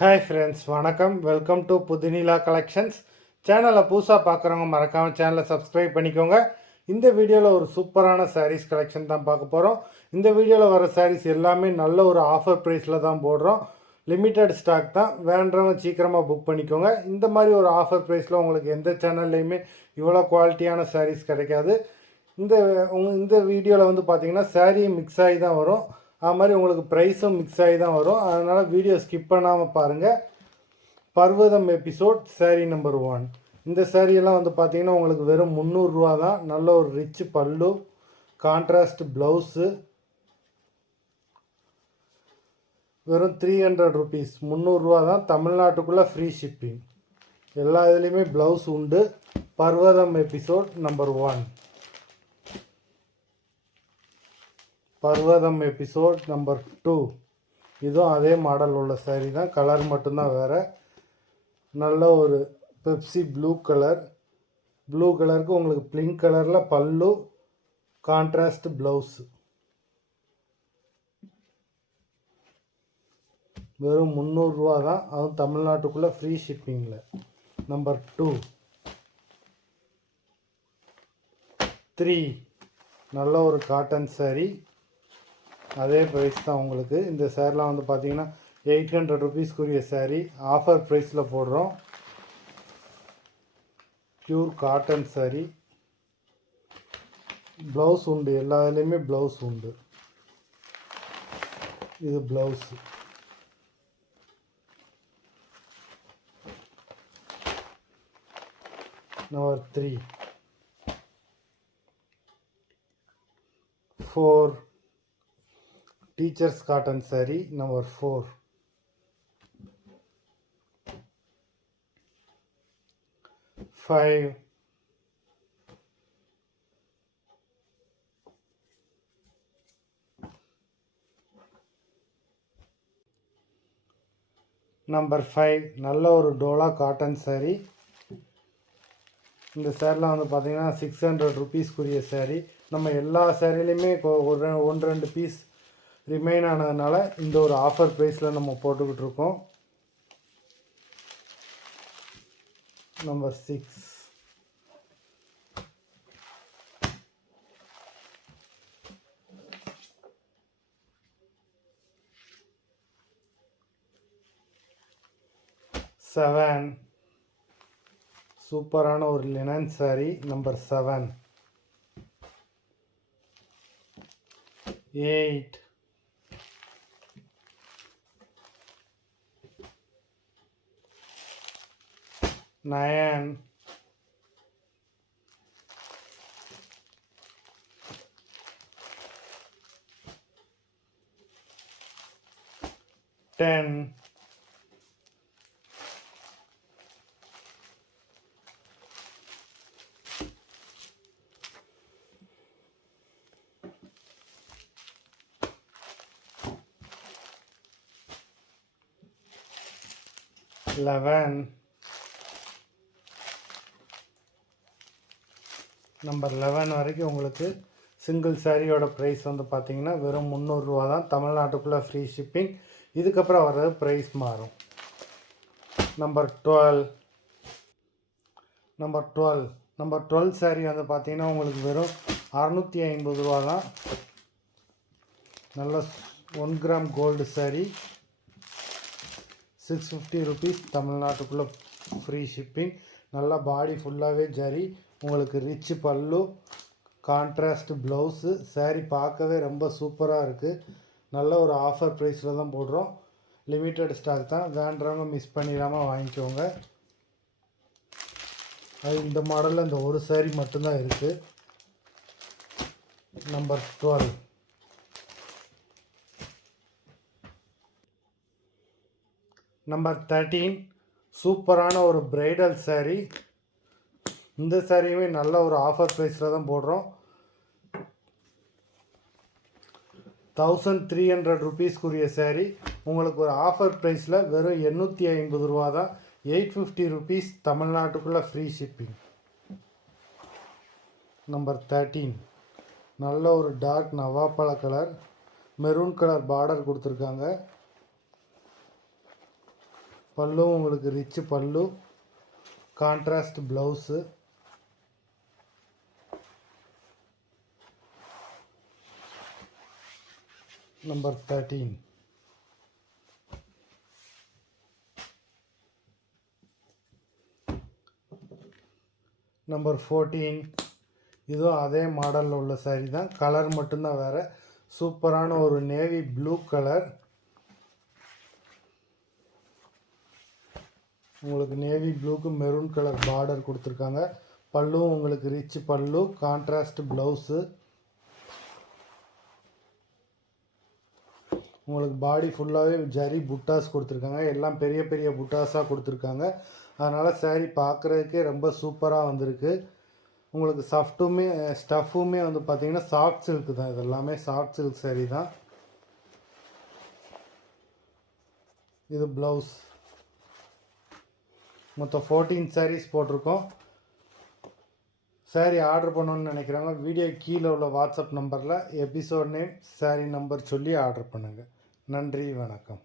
Hi friends, வணக்கம். Welcome to Puthunila collections. சேனலை புதுசாக பார்க்குறவங்க மறக்காமல் சேனலை சப்ஸ்கிரைப் பண்ணிக்கோங்க. இந்த வீடியோவில் ஒரு சூப்பரான சாரீஸ் கலெக்ஷன் தான் பார்க்க போகிறோம். இந்த வீடியோவில் வர சாரீஸ் எல்லாமே நல்ல ஒரு ஆஃபர் ப்ரைஸில் தான் போடுறோம். லிமிட்டட் ஸ்டாக் தான், வேண்டவங்க சீக்கிரமாக புக் பண்ணிக்கோங்க. இந்த மாதிரி ஒரு ஆஃபர் ப்ரைஸில் உங்களுக்கு எந்த சேனல்லையுமே இவ்வளோ குவாலிட்டியான சாரீஸ் கிடைக்காது. இந்த வீடியோவில் வந்து பார்த்தீங்கன்னா சாரீ மிக்ஸ் ஆகி தான் வரும். அது மாதிரி உங்களுக்கு ப்ரைஸும் மிக்ஸ் ஆகி தான் வரும். அதனால் வீடியோ ஸ்கிப் பண்ணாமல் பாருங்கள். பர்வதம் எபிசோட் சாரீ நம்பர் 1. இந்த சாரியெல்லாம் வந்து பார்த்திங்கன்னா உங்களுக்கு வெறும் 300 ரூபா தான். நல்ல ஒரு ரிச் பல்லு, கான்ட்ராஸ்ட் ப்ளவுஸு, வெறும் 300 ருபீஸ். 300 ரூபா தான். தமிழ்நாட்டுக்குள்ளே ஃப்ரீ ஷிப்பிங். எல்லா இதுலேயுமே ப்ளவுஸ் உண்டு. பர்வதம் எபிசோட் நம்பர் 1. பர்வதம் எபிசோட் நம்பர் 2. இதுவும் அதே மாடல் உள்ள சாரீ தான், கலர் மட்டும்தான் வேறு. நல்ல ஒரு பெப்சி ப்ளூ கலர். ப்ளூ கலருக்கு உங்களுக்கு பிங்க் கலரில் பல்லு, கான்ட்ராஸ்ட் ப்ளவுஸு. வெறும் 300 ரூபா தான். அதுவும் தமிழ்நாட்டுக்குள்ளே ஃப்ரீ ஷிப்பிங்கில். நம்பர் 2. 3. நல்ல ஒரு காட்டன் சாரீ. அதே ப்ரைஸ் தான் உங்களுக்கு. இந்த சேரீலாம் வந்து பார்த்தீங்கன்னா 800 ருபீஸ்க்குரிய சாரீ. ஆஃபர் ப்ரைஸில் போடுறோம். Pure cotton sari. ப்ளவுஸ் உண்டு, எல்லா இதுலேயுமே ப்ளவுஸ் உண்டு. இது blouse. Number 3. 4. Teachers cotton sari number 4. 5. Number 5. நல்ல ஒரு டோலா காட்டன் சாரீ. இந்த சேரீலாம் வந்து பார்த்தீங்கன்னா 600 ருபீஸ்க்குரிய சாரீ. நம்ம எல்லா சாரிலையுமே ஒரு 1-2 பீஸ் ரிமைன் ஆனதுனால இந்த ஒரு ஆஃபர் ப்ரைஸில் நம்ம போட்டுக்கிட்டு இருக்கோம். நம்பர் 6. செவன். சூப்பரான ஒரு லினன் சாரீ நம்பர் 7. 8. 9. 10. 11. நம்பர் 11 வரைக்கும் உங்களுக்கு சிங்கிள் சாரியோட ப்ரைஸ் வந்து பார்த்தீங்கன்னா வெறும் 300 ரூபா தான். தமிழ்நாட்டுக்குள்ளே ஃப்ரீ ஷிப்பிங். இதுக்கப்புறம் வர்றது ப்ரைஸ் மாறும். நம்பர் 12. நம்பர் 12. நம்பர் 12 சாரீ வந்து பார்த்தீங்கன்னா உங்களுக்கு வெறும் 650 ரூபா தான். நல்ல 1 கிராம் கோல்டு சாரீ. 650 ருபீஸ். தமிழ்நாட்டுக்குள்ளே ஃப்ரீ ஷிப்பிங். நல்லா பாடி ஃபுல்லாகவே ஜரி. உங்களுக்கு ரிச் பல்லு, கான்ட்ராஸ்ட் ப்ளவுஸு. சாரீ பார்க்கவே ரொம்ப சூப்பராக இருக்குது. நல்ல ஒரு ஆஃபர் ப்ரைஸில் தான் போடுறோம். லிமிட்டட் ஸ்டாக் தான், வேண்டவங்க மிஸ் பண்ணிடாமல் வாங்கிக்கோங்க. அது இந்த மாடலில் இந்த ஒரு சாரீ மட்டும்தான் இருக்குது. நம்பர் 12. நம்பர் 13. சூப்பரான ஒரு பிரைடல் சாரீ. இந்த சாரியுமே நல்ல ஒரு ஆஃபர் ப்ரைஸில் தான் போடுறோம். 1300 ருபீஸ்க்குரிய சாரீ உங்களுக்கு ஒரு ஆஃபர் ப்ரைஸில் வெறும் 850 ரூபா தான். 850 ருபீஸ். தமிழ்நாட்டுக்குள்ளே ஃப்ரீ ஷிப்பிங். நம்பர் 13. நல்ல ஒரு டார்க் நவாப்பழ கலர், மெரூன் கலர் பார்டர் கொடுத்துருக்காங்க. பல்லு உங்களுக்கு ரிச் பல்லு, கான்ட்ராஸ்ட் ப்ளவுஸு. நம்பர் 13. நம்பர் 14. இதுவும் அதே மாடலில் உள்ள saree தான், கலர் மட்டும்தான் வேறு. சூப்பரான ஒரு நேவி ப்ளூ கலர். உங்களுக்கு நேவி ப்ளூக்கு மெரூன் கலர் பார்டர் கொடுத்துருக்காங்க. பல்லுவும் உங்களுக்கு ரிச் பல்லு, கான்ட்ராஸ்ட் ப்ளவுஸு. உங்களுக்கு பாடி ஃபுல்லாகவே ஜரி புட்டாஸ் கொடுத்துருக்காங்க. எல்லாம் பெரிய பெரிய புட்டாஸாக கொடுத்துருக்காங்க. அதனால் saree பார்க்குறதுக்கே ரொம்ப சூப்பராக வந்திருக்கு. உங்களுக்கு ஸ்டஃப்புமே வந்து பார்த்திங்கன்னா சாஃப்ட் சில்க் தான். இது எல்லாமே சாஃப்ட் சில்க் saree தான். இது ப்ளவுஸ். மொத்தம் 14 sarees போட்டிருக்கோம். saree ஆர்டர் பண்ணணுன்னு நினைக்கிறாங்க, வீடியோ கீழே உள்ள வாட்ஸ்அப் நம்பரில் எபிசோட் நேம், saree நம்பர் சொல்லி ஆர்டர் பண்ணுங்கள். நன்றி, வணக்கம்.